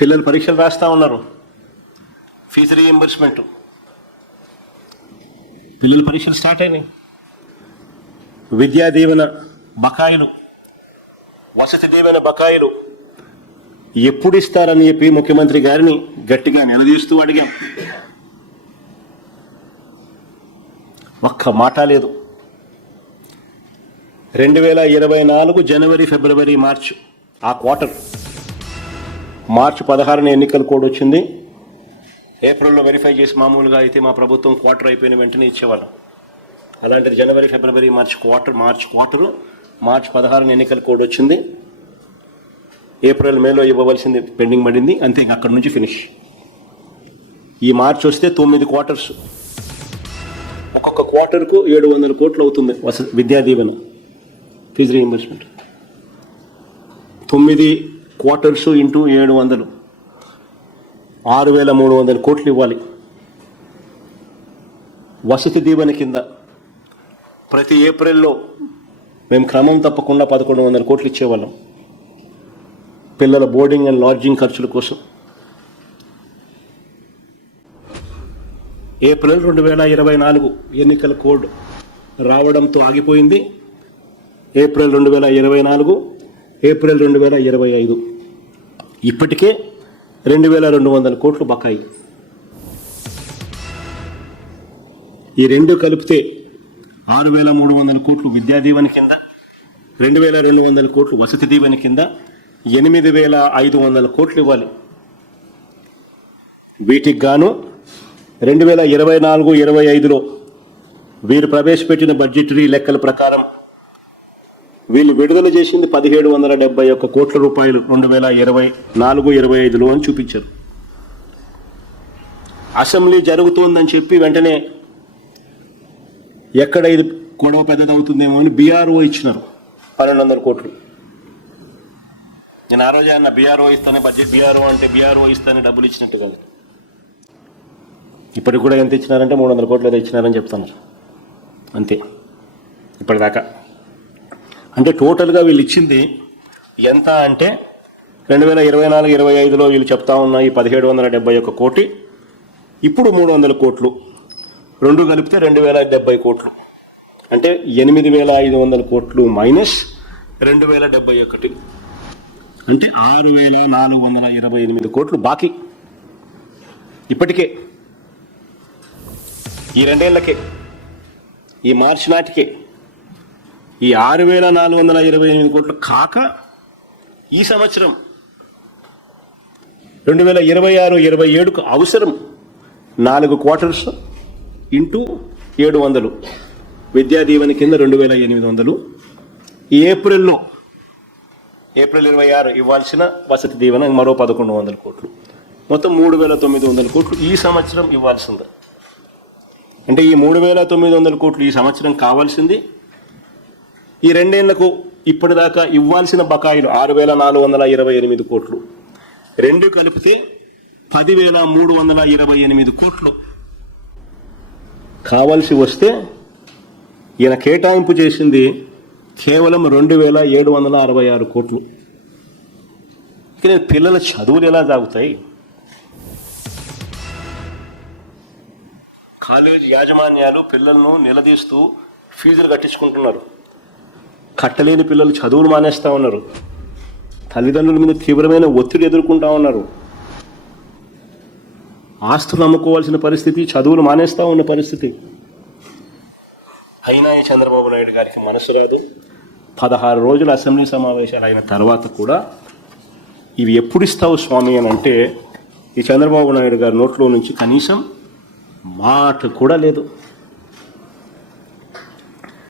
పిల్లలు పరీక్షలు రాస్తూ ఉన్నారు, ఫీజు రీఎంబర్స్మెంట్, పిల్లల పరీక్షలు స్టార్ట్ అయినాయి, విద్యా దీవెన బకాయిలు, వసతి దీవెన బకాయిలు ఎప్పుడు ఇస్తారని చెప్పి ముఖ్యమంత్రి గారిని గట్టిగా నిలదీస్తూ అడిగాం. ఒక్క మాట లేదు. 2024 జనవరి, ఫిబ్రవరి, మార్చ్ ఆ క్వార్టర్, మార్చి 16 ఎన్నికల కోడ్ వచ్చింది. ఏప్రిల్లో వెరిఫై చేసి మామూలుగా అయితే మా ప్రభుత్వం క్వార్టర్ అయిపోయిన వెంటనే ఇచ్చేవాళ్ళం. అలాంటిది జనవరి, ఫిబ్రవరి, మార్చ్ క్వార్టర్, మార్చి 16 ఎన్నికల కోడ్ వచ్చింది. ఏప్రిల్, మేలో ఇవ్వవలసింది పెండింగ్ పడింది, అంతే. అక్కడి నుంచి ఫినిష్. ఈ మార్చి వస్తే 9 క్వార్టర్స్, ఒక్కొక్క క్వార్టర్కు 700 కోట్లు అవుతుంది Vidya Deevena, fee reimbursement. 9 quarters into 700, 6,300 కోట్లు ఇవ్వాలి. వసతి దీవెన కింద ప్రతి ఏప్రిల్లో మేము క్రమం తప్పకుండా 1,100 కోట్లు ఇచ్చేవాళ్ళం పిల్లల బోర్డింగ్ అండ్ లాడ్జింగ్ ఖర్చుల కోసం. ఏప్రిల్ 2024 ఎన్నికల కోడ్ రావడంతో ఆగిపోయింది. ఏప్రిల్ 2024, ఏప్రిల్ 2025 ఇప్పటికే 2,200 కోట్లు బకాయి. ఈ రెండు కలిపితే 6,300 కోట్లు విద్యా దీవెన కింద, 2,200 కోట్లు వసతి దీవెన కింద, 8,500 కోట్లు ఇవ్వాలి. వీటికి గాను 2024-25లో వీరు ప్రవేశపెట్టిన బడ్జెటరీ లెక్కల ప్రకారం వీళ్ళు విడుదల చేసింది 1,771 కోట్ల రూపాయలు 2024-25లో అని చూపించారు. అసెంబ్లీ జరుగుతోందని చెప్పి వెంటనే ఎక్కడ ఇది గొడవ పెద్దదవుతుందేమో అని బీఆర్ఓ ఇచ్చినారు 1,200 కోట్లు. నేను ఆ రోజే అన్న, బీఆర్ఓ ఇస్తానే బడ్జెట్, బీఆర్ఓ ఇస్తానే డబ్బులు ఇచ్చినట్టు కాదు. ఇప్పటికి కూడా ఎంత ఇచ్చినారంటే 300 కోట్లు ఏదో ఇచ్చినారని చెప్తున్నారు, అంతే ఇప్పటిదాకా. అంటే టోటల్గా వీళ్ళు ఇచ్చింది ఎంత అంటే 2024-25లో వీళ్ళు చెప్తా ఉన్న ఈ 1,771 కోటి, ఇప్పుడు 300 కోట్లు, రెండు కలిపితే 2,070 కోట్లు. అంటే 8,500 కోట్లు మైనస్ 2,071, అంటే 6,428 కోట్లు బాకీ ఇప్పటికే. ఈ 2 ఏళ్లకే, ఈ మార్చి నాటికే ఈ 6,428 కోట్లు కాక ఈ సంవత్సరం 2026-27కు అవసరం 4 క్వార్టర్స్ ఇంటూ 700 విద్యా దీవెన కింద 2,800. ఈ ఏప్రిల్ 26 ఇవ్వాల్సిన వసతి దీవెన మరో 1,100 కోట్లు, మొత్తం 3,900 కోట్లు ఈ సంవత్సరం ఇవ్వాల్సింది. అంటే ఈ 3,900 కోట్లు ఈ సంవత్సరం కావాల్సింది. ఈ 2 ఏళ్లకు ఇప్పటిదాకా ఇవ్వాల్సిన బకాయిలు 6,428 కోట్లు, రెండు కలిపితే 10,328 కోట్లు కావాల్సి వస్తే ఈయన కేటాయింపు చేసింది కేవలం 2,766 కోట్లు. ఇక పిల్లల చదువులు ఎలా సాగుతాయి? కాలేజ్ యాజమాన్యాలు పిల్లలను నిలదీస్తూ ఫీజులు కట్టించుకుంటున్నారు. కట్టలేని పిల్లలు చదువులు మానేస్తూ ఉన్నారు. తల్లిదండ్రుల మీద తీవ్రమైన ఒత్తిడి ఎదుర్కొంటూ ఉన్నారు. ఆస్తులు అమ్ముకోవాల్సిన పరిస్థితి, చదువులు మానేస్తూ ఉన్న పరిస్థితి. అయినా ఈ చంద్రబాబు నాయుడు గారికి మనసు రాదు. 16 రోజుల అసెంబ్లీ సమావేశాలు అయిన తర్వాత కూడా ఇవి ఎప్పుడు ఇస్తావు స్వామి అని అంటే ఈ చంద్రబాబు నాయుడు గారి నోట్లో నుంచి కనీసం మాట కూడా లేదు.